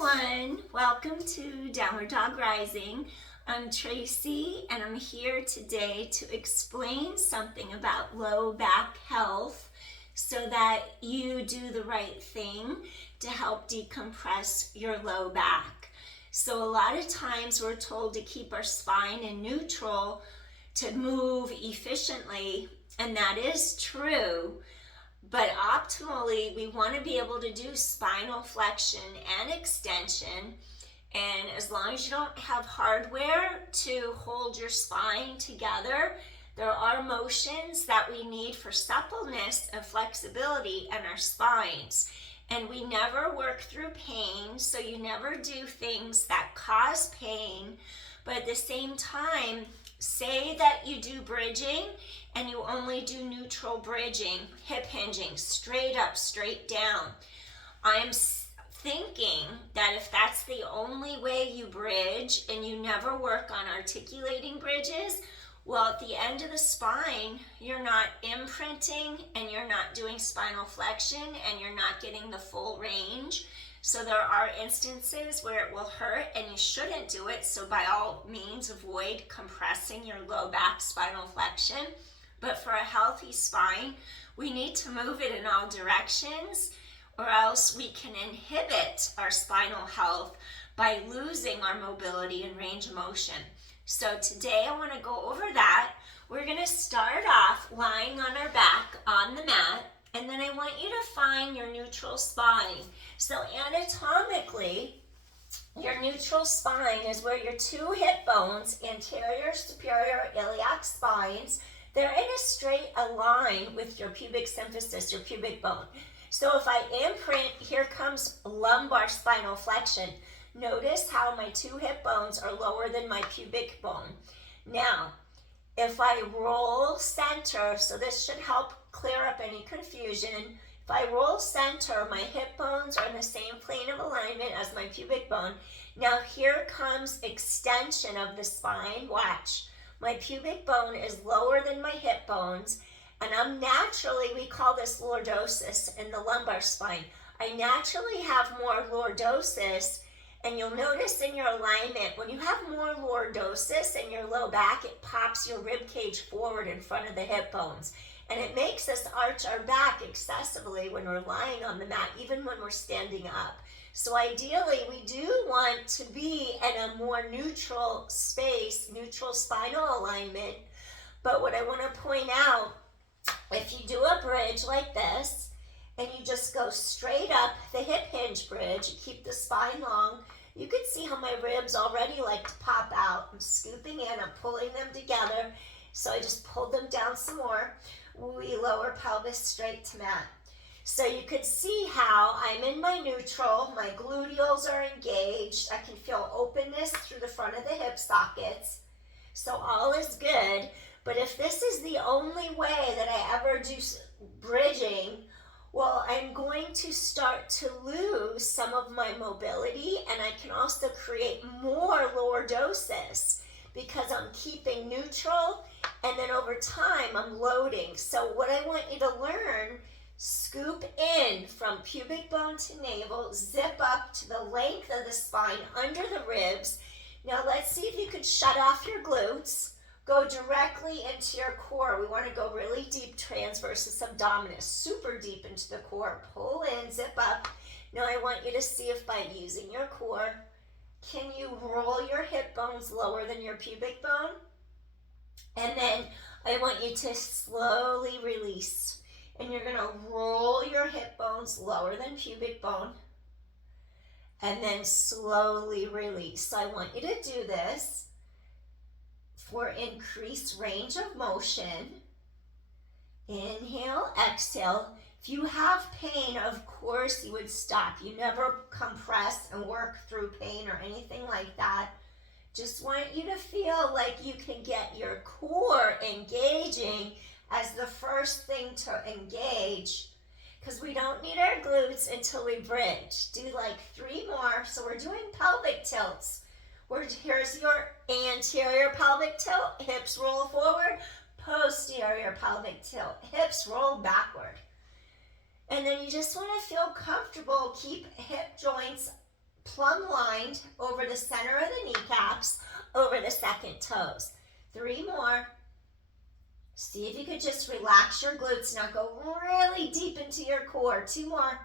everyone, welcome to Downward Dog Rising. I'm Tracy and I'm here today to explain something about low back health so that you do the right thing to help decompress your low back. So a lot of times we're told to keep our spine in neutral to move efficiently, and that is true. But optimally, we want to be able to do spinal flexion and extension. And as long as you don't have hardware to hold your spine together, there are motions that we need for suppleness and flexibility in our spines. And we never work through pain, so you never do things that cause pain. But at the same time, say that you do bridging and you only do neutral bridging, hip hinging, straight up, straight down. I'm thinking that if that's the only way you bridge and you never work on articulating bridges, well, at the end of the spine, you're not imprinting and you're not doing spinal flexion and you're not getting the full range. So there are instances where it will hurt and you shouldn't do it. So by all means, avoid compressing your low back spinal flexion. But for a healthy spine, we need to move it in all directions, or else we can inhibit our spinal health by losing our mobility and range of motion. So today I want to go over that. We're going to start off lying on our back on the mat, and then I want you to find your neutral spine. So anatomically, your neutral spine is where your two hip bones, anterior, superior, iliac spines, they're in a straight line with your pubic symphysis, your pubic bone. So if I imprint, here comes lumbar spinal flexion. Notice how my two hip bones are lower than my pubic bone. Now, if I roll center, so this should help clear up any confusion. If I roll center, my hip bones are in the same plane of alignment as my pubic bone. Now here comes extension of the spine. Watch. My pubic bone is lower than my hip bones, and I'm naturally, we call this lordosis in the lumbar spine. I naturally have more lordosis, and you'll notice in your alignment, when you have more lordosis in your low back, it pops your rib cage forward in front of the hip bones. And it makes us arch our back excessively when we're lying on the mat, even when we're standing up. So ideally, we do want to be in a more neutral space, neutral spinal alignment. But what I want to point out, if you do a bridge like this, and you just go straight up the hip hinge bridge, you keep the spine long, you can see how my ribs already like to pop out. I'm scooping in, I'm pulling them together. So I just pulled them down some more. We lower pelvis straight to mat. So you could see how I'm in my neutral, my gluteals are engaged, I can feel openness through the front of the hip sockets. So all is good, but if this is the only way that I ever do bridging, well, I'm going to start to lose some of my mobility, and I can also create more lordosis because I'm keeping neutral, and then over time I'm loading. So what I want you to learn, scoop in from pubic bone to navel, zip up to the length of the spine under the ribs. Now let's see if you could shut off your glutes. Go directly into your core. We want to go really deep, transversus abdominis, super deep into the core. Pull in, zip up. Now I want you to see if by using your core, can you roll your hip bones lower than your pubic bone? And then I want you to slowly release. And you're going to roll your hip bones lower than pubic bone. And then slowly release. So I want you to do this for increased range of motion. Inhale, exhale. If you have pain, of course you would stop. You never compress and work through pain or anything like that. Just want you to feel like you can get your core engaging as the first thing to engage, because we don't need our glutes until we bridge. Do like 3 more. So we're doing pelvic tilts. Here's your anterior pelvic tilt, hips roll forward, posterior pelvic tilt, hips roll backward. And then you just want to feel comfortable, keep hip joints plumb lined over the center of the kneecaps, over the second toes. 3 more. See if you could just relax your glutes. Now go really deep into your core. 2 more.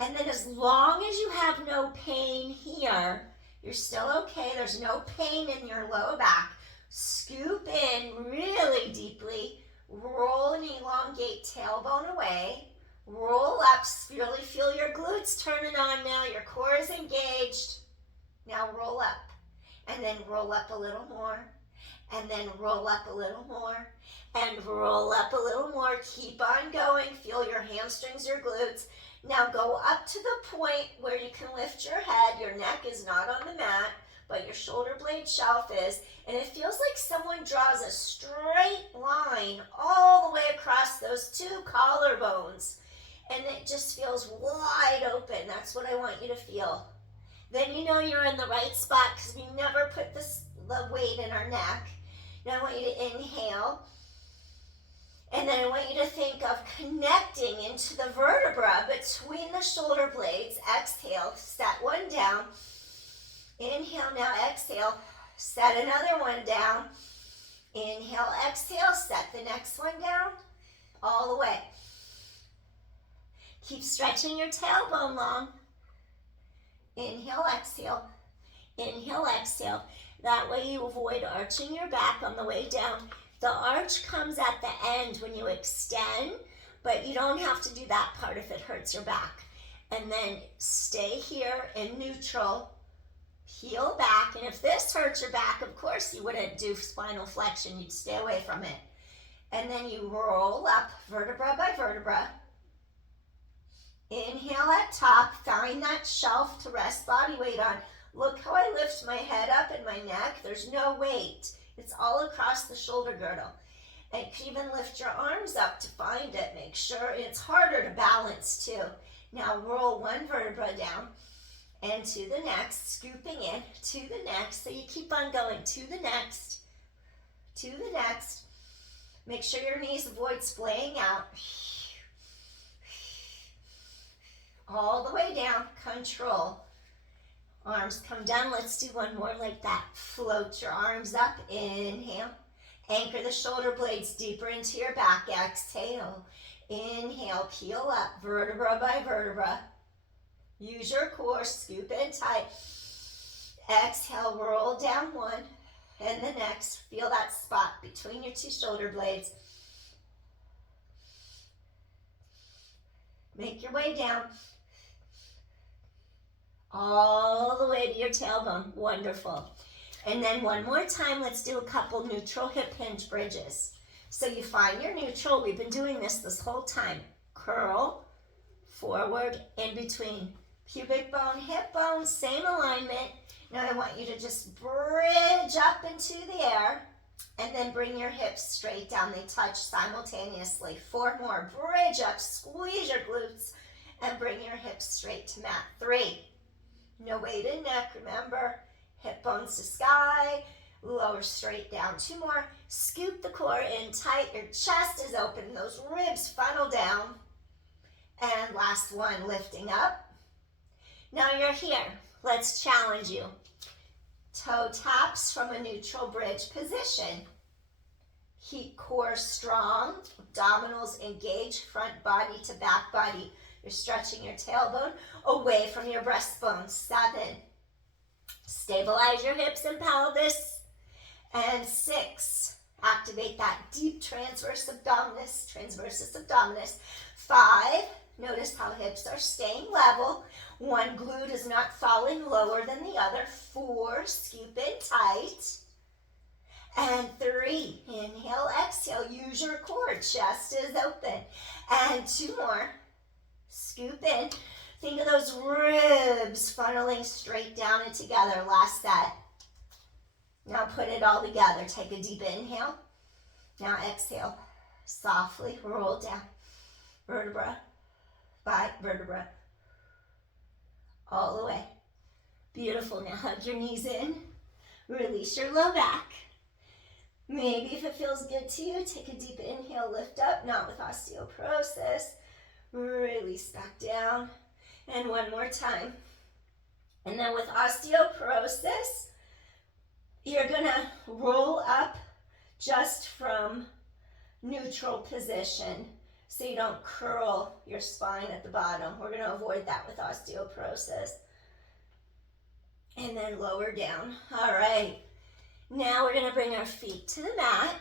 And then as long as you have no pain here, you're still okay. There's no pain in your low back. Scoop in really deeply. Roll and elongate tailbone away. Roll up. Really feel your glutes turning on now. Your core is engaged. Now roll up. And then roll up a little more. And then roll up a little more. And roll up a little more. Keep on going. Feel your hamstrings, your glutes. Now go up to the point where you can lift your head. Your neck is not on the mat, but your shoulder blade shelf is. And it feels like someone draws a straight line all the way across those 2 collarbones. And it just feels wide open. That's what I want you to feel. Then you know you're in the right spot because we never put the weight in our neck. Now I want you to inhale. And then I want you to think of connecting into the vertebra between the shoulder blades. Exhale, set one down. Inhale, now exhale. Set another one down. Inhale, exhale, set the next one down. All the way. Keep stretching your tailbone long. Inhale, exhale. Inhale, exhale. That way you avoid arching your back on the way down. The arch comes at the end when you extend, but you don't have to do that part if it hurts your back. And then stay here in neutral. Heel back. And if this hurts your back, of course you wouldn't do spinal flexion. You'd stay away from it. And then you roll up vertebra by vertebra. Inhale at top. Find that shelf to rest body weight on. Look how I lift my head up and my neck. There's no weight. It's all across the shoulder girdle. And you can even lift your arms up to find it. Make sure it's harder to balance too. Now roll one vertebra down and to the next, scooping in to the next. So you keep on going to the next, to the next. Make sure your knees avoid splaying out. All the way down, control. Arms come down. Let's do one more like that. Float your arms up. Inhale. Anchor the shoulder blades deeper into your back. Exhale. Inhale. Peel up. Vertebra by vertebra. Use your core. Scoop in tight. Exhale. Roll down one. And the next. Feel that spot between your 2 shoulder blades. Make your way down. All the way to your tailbone. Wonderful. And then one more time, let's do a couple neutral hip hinge bridges. So you find your neutral. We've been doing this whole time. Curl, forward, in between. Pubic bone, hip bone, same alignment. Now I want you to just bridge up into the air and then bring your hips straight down. They touch simultaneously. 4 more. Bridge up, squeeze your glutes, and bring your hips straight to mat. 3. No weight in neck, remember. Hip bones to sky. Lower straight down. 2 more. Scoop the core in tight. Your chest is open. Those ribs funnel down. And last one, lifting up. Now you're here. Let's challenge you. Toe taps from a neutral bridge position. Keep core strong. Abdominals engage. Front body to back body. You're stretching your tailbone away from your breastbone. 7. Stabilize your hips and pelvis. And 6. Activate that deep transverse abdominis. 5. Notice how hips are staying level. One glute is not falling lower than the other. 4. Scoop in tight. And 3. Inhale, exhale. Use your core. Chest is open. And 2 more. Scoop in. Think of those ribs funneling straight down and together. Last set. Now put it all together. Take a deep inhale. Now exhale. Softly roll down. Vertebra by vertebra. All the way. Beautiful. Now hug your knees in. Release your low back. Maybe if it feels good to you, take a deep inhale, lift up, not with osteoporosis. Release back down. And one more time. And then with osteoporosis, you're gonna roll up just from neutral position so you don't curl your spine at the bottom. We're gonna avoid that with osteoporosis. And then lower down. All right. Now we're gonna bring our feet to the mat.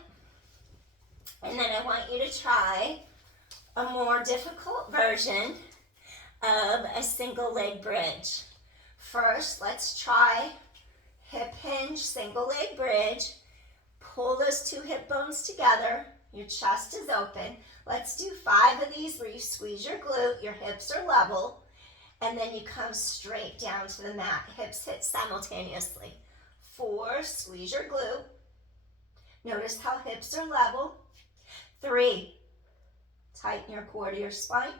And then I want you to try a more difficult version of a single leg bridge. First, let's try hip hinge, single leg bridge. Pull those two hip bones together. Your chest is open. Let's do 5 of these where you squeeze your glute, your hips are level, and then you come straight down to the mat. Hips hit simultaneously. 4, squeeze your glute. Notice how hips are level. 3, tighten your core to your spine.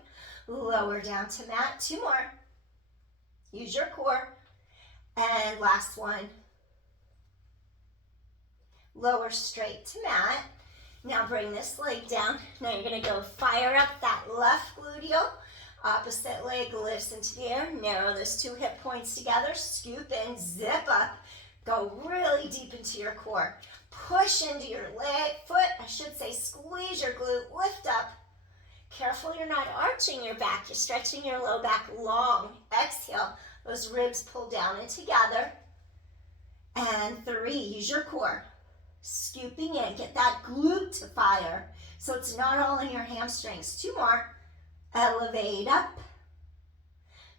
Lower down to mat. 2 more. Use your core. And last one. Lower straight to mat. Now bring this leg down. Now you're going to go fire up that left gluteal. Opposite leg lifts into the air. Narrow those 2 hip points together. Scoop in, zip up. Go really deep into your core. Push into your leg, foot, I should say, squeeze your glute, lift up. Careful you're not arching your back. You're stretching your low back long. Exhale. Those ribs pull down and together. And 3, use your core. Scooping in, get that glute to fire so it's not all in your hamstrings. 2 more. Elevate up.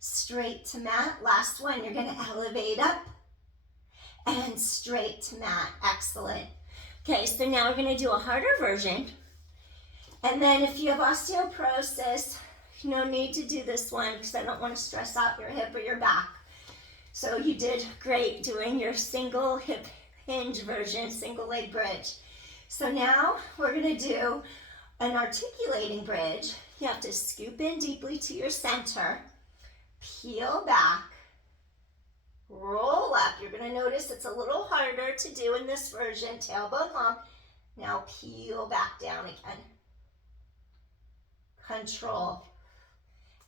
Straight to mat. Last one, you're going to elevate up and straight to mat. Excellent. Okay, so now we're going to do a harder version. And then if you have osteoporosis, no need to do this one because I don't want to stress out your hip or your back. So you did great doing your single hip hinge version, single leg bridge. So now we're going to do an articulating bridge. You have to scoop in deeply to your center, peel back, roll up. You're going to notice it's a little harder to do in this version, tailbone long. Now peel back down again. Control.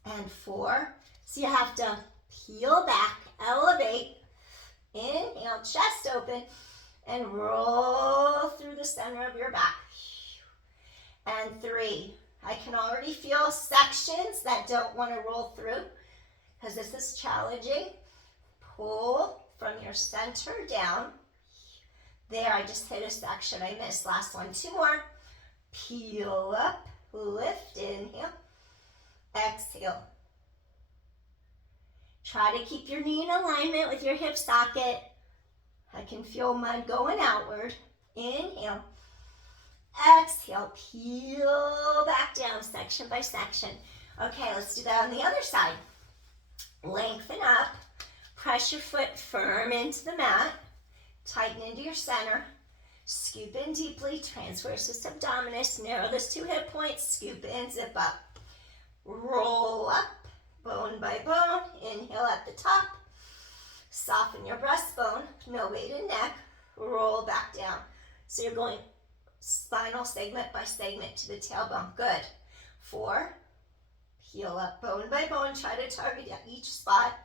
And 4. So you have to peel back, elevate, inhale, chest open, and roll through the center of your back. And 3. I can already feel sections that don't want to roll through because this is challenging. Pull from your center down. There, I just hit a section I missed. Last one. 2 more. Peel up, lift, inhale, exhale. Try to keep your knee in alignment with your hip socket. I can feel mud going outward. Inhale. Exhale. Peel back down section by section. Okay, let's do that on the other side. Lengthen up. Press your foot firm into the mat. Tighten into your center. Scoop in deeply. Transversus abdominis. Narrow those 2 hip points. Scoop in, zip up. Roll up. Bone by bone. Inhale at the top. Soften your breastbone. No weight in neck. Roll back down. So you're going spinal segment by segment to the tailbone. Good. 4. Peel up bone by bone. Try to target at each spot.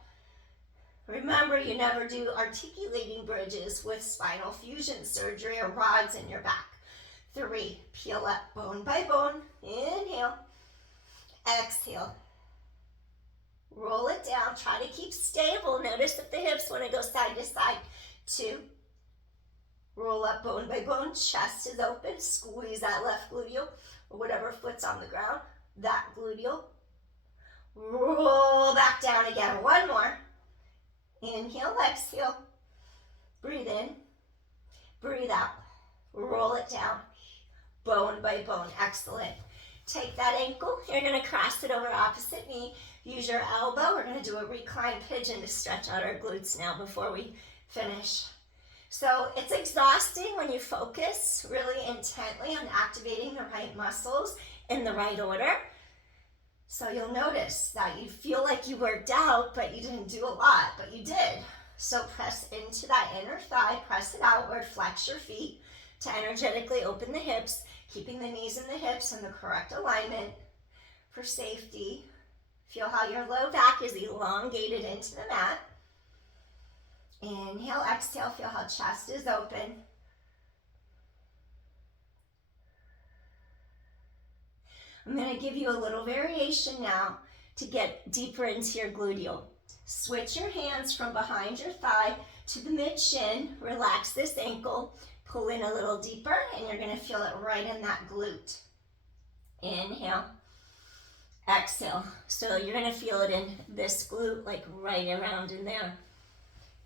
Remember, you never do articulating bridges with spinal fusion surgery or rods in your back. 3. Peel up bone by bone. Inhale. Exhale. Roll it down. Try to keep stable. Notice if the hips want to go side to side. 2. Roll up bone by bone. Chest is open. Squeeze that left gluteal or whatever foot's on the ground. That gluteal. Roll back down again. 1 more. Inhale, exhale. Breathe in. Breathe out. Roll it down. Bone by bone. Excellent. Take that ankle. You're going to cross it over opposite knee. Use your elbow. We're going to do a recline pigeon to stretch out our glutes now before we finish. So it's exhausting when you focus really intently on activating the right muscles in the right order. So you'll notice that you feel like you worked out, but you didn't do a lot, but you did. So press into that inner thigh, press it outward, flex your feet to energetically open the hips, keeping the knees and the hips in the correct alignment for safety. Feel how your low back is elongated into the mat. Inhale, exhale, feel how chest is open. I'm going to give you a little variation now to get deeper into your gluteal. Switch your hands from behind your thigh to the mid-shin. Relax this ankle. Pull in a little deeper, and you're going to feel it right in that glute. Inhale. Exhale. So you're going to feel it in this glute, like right around in there.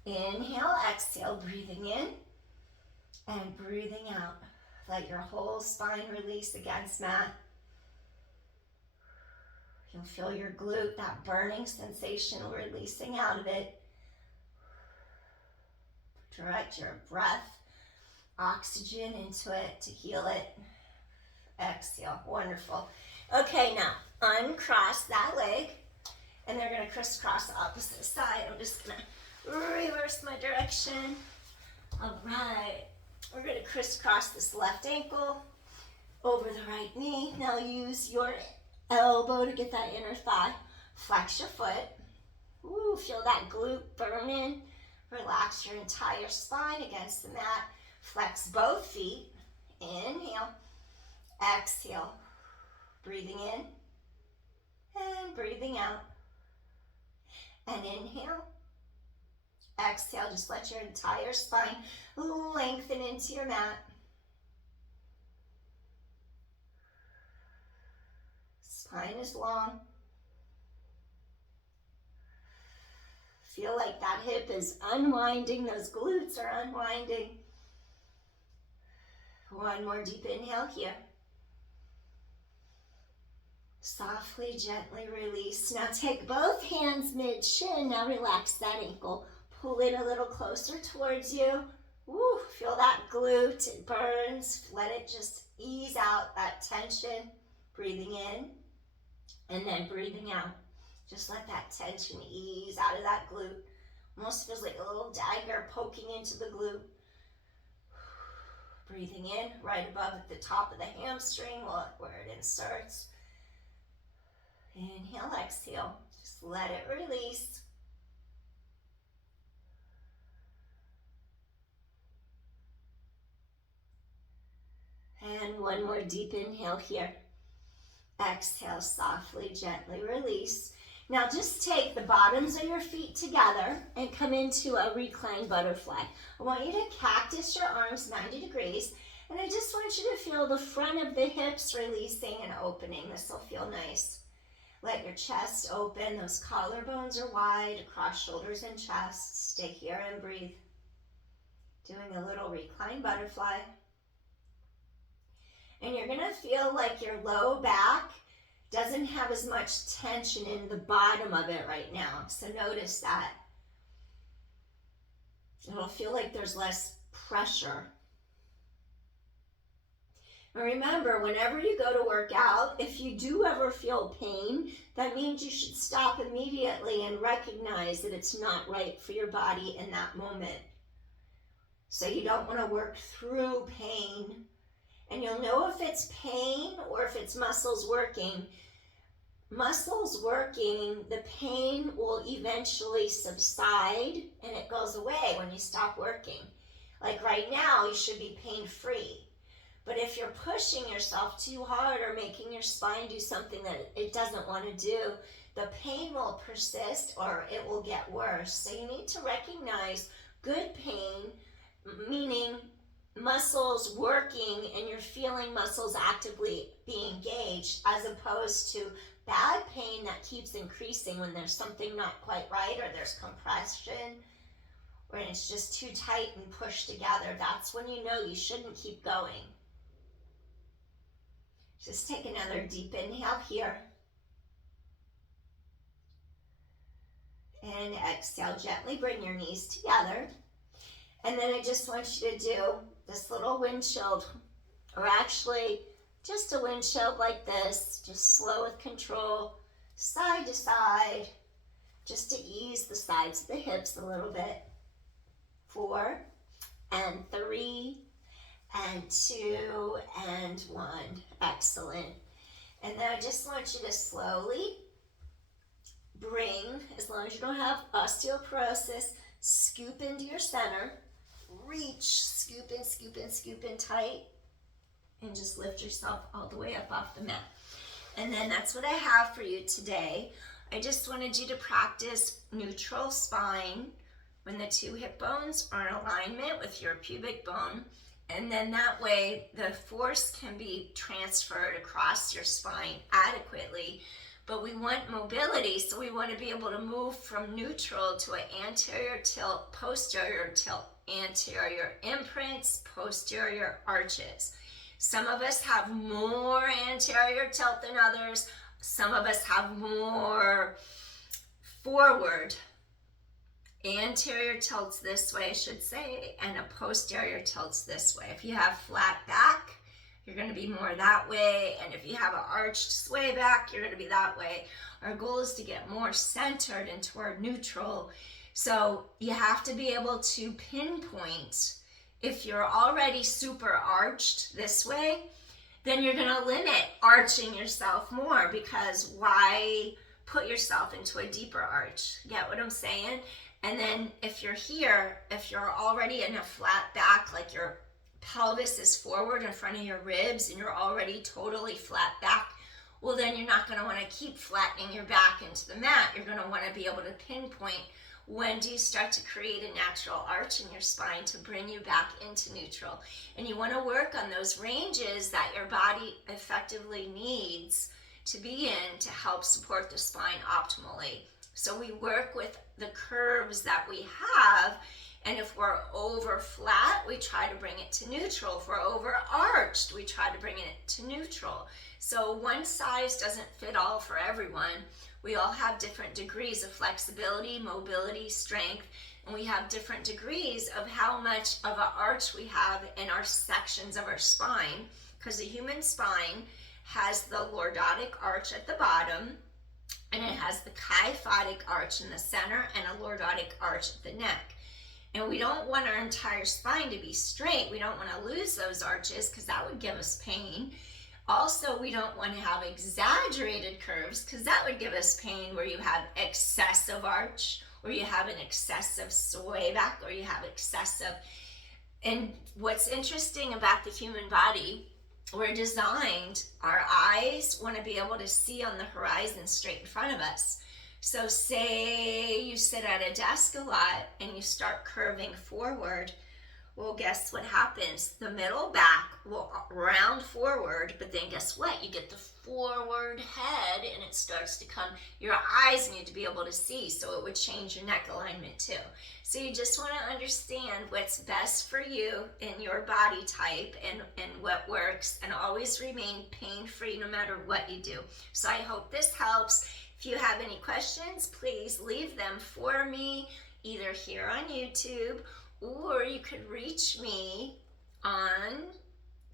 Inhale, exhale, breathing in and breathing out. Let your whole spine release against mat. You'll feel your glute, that burning sensation releasing out of it. Direct your breath, oxygen into it to heal it. Exhale, wonderful. Okay, now uncross that leg, and they're gonna crisscross opposite side. I'm just gonna reverse my direction. All right, we're gonna crisscross this left ankle over the right knee. Now use your elbow to get that inner thigh. Flex your foot. Ooh, feel that glute burn in. Relax your entire spine against the mat. Flex both feet. Inhale. Exhale. Breathing in and breathing out. And inhale. Exhale. Just let your entire spine lengthen into your mat. Spine is long. Feel like that hip is unwinding. Those glutes are unwinding. One more deep inhale here. Softly, gently release. Now take both hands mid-shin. Now relax that ankle. Pull it a little closer towards you. Woo, feel that glute. It burns. Let it just ease out that tension. Breathing in. And then breathing out. Just let that tension ease out of that glute. Almost feels like a little dagger poking into the glute. Breathing in right above at the top of the hamstring, where it inserts. Inhale, exhale. Just let it release. And one more deep inhale here. Exhale, softly, gently release. Now just take the bottoms of your feet together and come into a reclined butterfly. I want you to cactus your arms 90 degrees, and I just want you to feel the front of the hips releasing and opening. This will feel nice. Let your chest open. Those collarbones are wide across shoulders and chest. Stay here and breathe. Doing a little reclined butterfly. And you're going to feel like your low back doesn't have as much tension in the bottom of it right now. So notice that. It'll feel like there's less pressure. And remember, whenever you go to work out, if you do ever feel pain, that means you should stop immediately and recognize that it's not right for your body in that moment. So you don't want to work through pain. And you'll know if it's pain or if it's muscles working. Muscles working, the pain will eventually subside and it goes away when you stop working. Like right now, you should be pain-free. But if you're pushing yourself too hard or making your spine do something that it doesn't want to do, the pain will persist or it will get worse. So you need to recognize good pain, meaning muscles working and you're feeling muscles actively being engaged, as opposed to bad pain that keeps increasing when there's something not quite right or there's compression or it's just too tight and pushed together. That's when you know you shouldn't keep going. Just take another deep inhale here. And exhale, gently bring your knees together. And then I just want you to do this little windshield, or actually just a windshield like this, just slow with control, side to side, just to ease the sides of the hips a little bit. 4 and 3 and 2 and 1. Excellent. And then I just want you to slowly bring, as long as you don't have osteoporosis, Scoop into your center. Reach, scoop in tight, and just lift yourself all the way up off the mat. And then that's what I have for you today. I just wanted you to practice neutral spine when the two hip bones are in alignment with your pubic bone. And then that way the force can be transferred across your spine adequately. But we want mobility, so we want to be able to move from neutral to an anterior tilt, posterior tilt, anterior imprints, posterior arches. Some of us have more anterior tilt than others. Some of us have more forward. Anterior tilts this way, I should say, and a posterior tilts this way. If you have flat back, you're going to be more that way, and if you have an arched sway back, you're going to be that way. Our goal is to get more centered and toward neutral. So you have to be able to pinpoint. If you're already super arched this way, then you're going to limit arching yourself more, because why put yourself into a deeper arch? Get what I'm saying? And then if you're here, if you're already in a flat back, like your pelvis is forward in front of your ribs and you're already totally flat back, well, then you're not going to want to keep flattening your back into the mat. You're going to want to be able to pinpoint, when do you start to create a natural arch in your spine to bring you back into neutral. And you want to work on those ranges that your body effectively needs to be in to help support the spine optimally. So we work with the curves that we have, and if we're over flat, we try to bring it to neutral. If we're over arched, we try to bring it to neutral. So one size doesn't fit all for everyone. We all have different degrees of flexibility, mobility, strength, and we have different degrees of how much of an arch we have in our sections of our spine, because the human spine has the lordotic arch at the bottom, and it has the kyphotic arch in the center and a lordotic arch at the neck. And we don't want our entire spine to be straight. We don't want to lose those arches, because that would give us pain. Also, we don't want to have exaggerated curves, because that would give us pain, where you have excessive arch, or you have an excessive sway back, or you have excessive. And what's interesting about the human body, we're designed, our eyes want to be able to see on the horizon straight in front of us. So say you sit at a desk a lot and you start curving forward, well, guess what happens? The middle back will round forward, but then guess what? You get the forward head and it starts to come. Your eyes need to be able to see, so it would change your neck alignment too. So you just want to understand what's best for you in your body type and what works, and always remain pain-free no matter what you do. So I hope this helps. If you have any questions, please leave them for me, either here on YouTube, or you could reach me on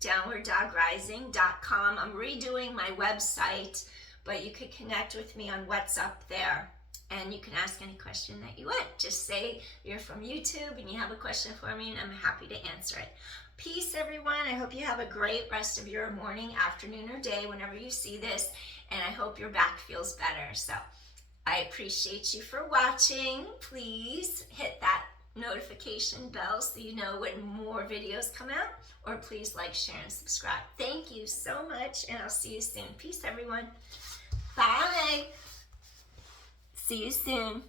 downwarddogrising.com. I'm redoing my website, but you could connect with me on WhatsApp there, and you can ask any question that you want. Just say you're from YouTube and you have a question for me, and I'm happy to answer it. Peace, everyone. I hope you have a great rest of your morning, afternoon, or day whenever you see this, and I hope your back feels better. So I appreciate you for watching. Please hit that notification bell so you know when more videos come out, or please like, share, and subscribe. Thank you so much, and I'll see you soon. Peace, everyone. Bye. See you soon.